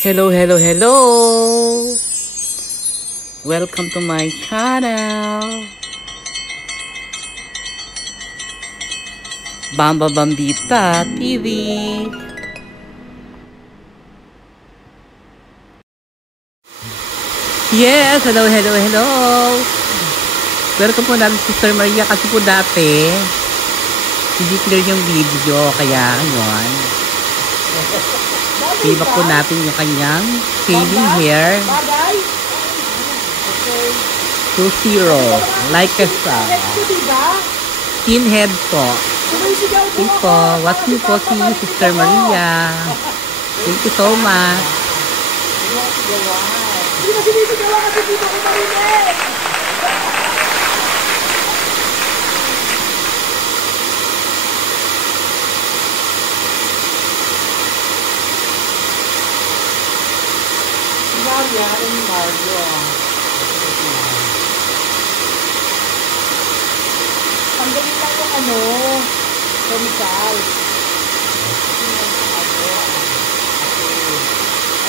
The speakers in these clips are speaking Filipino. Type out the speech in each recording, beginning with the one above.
Hello, hello, hello! Welcome to my channel! Bamba Bambita TV! Yes! Hello, hello, hello! Welcome po natin si Sister Maria kasi po dati hindi clear yung video kaya ngayon iba po natin yung kanyang fading hair to zero like a skinhead po. Okay po, watching po si Sister Maria. Thank you so much. Tanggalin lang yung chemical.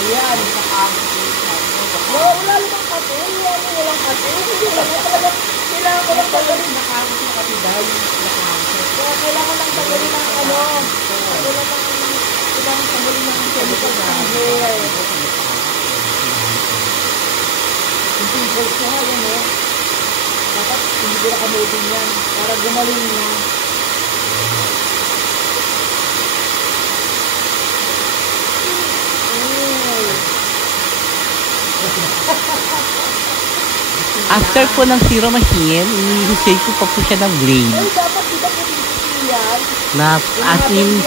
Ayan, wala lumang kape. Walang kape. Kailangan ko lang tanggalin. Nakakos yung kapiday. Kailangan lang tanggalin ng kailangan tanggalin ng chemical sa hair. Yung pimples ko nga yan dapat hindi ko nakamodin yan para gumaling na. After po ng zero machine, i-shave ko pa po siya ng blade. Ay, dapat di ba puti yan? Na as in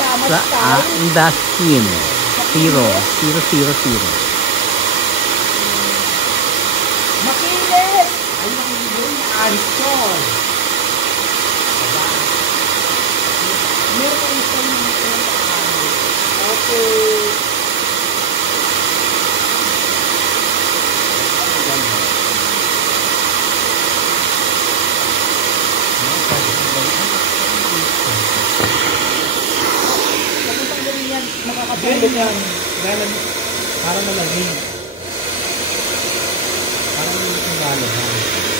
the skin. Zero. Makinis! Ay, makinis. Aristol. Meron ko isa yung okay. Makakapulog yan. Parang malaging. Parang malaging.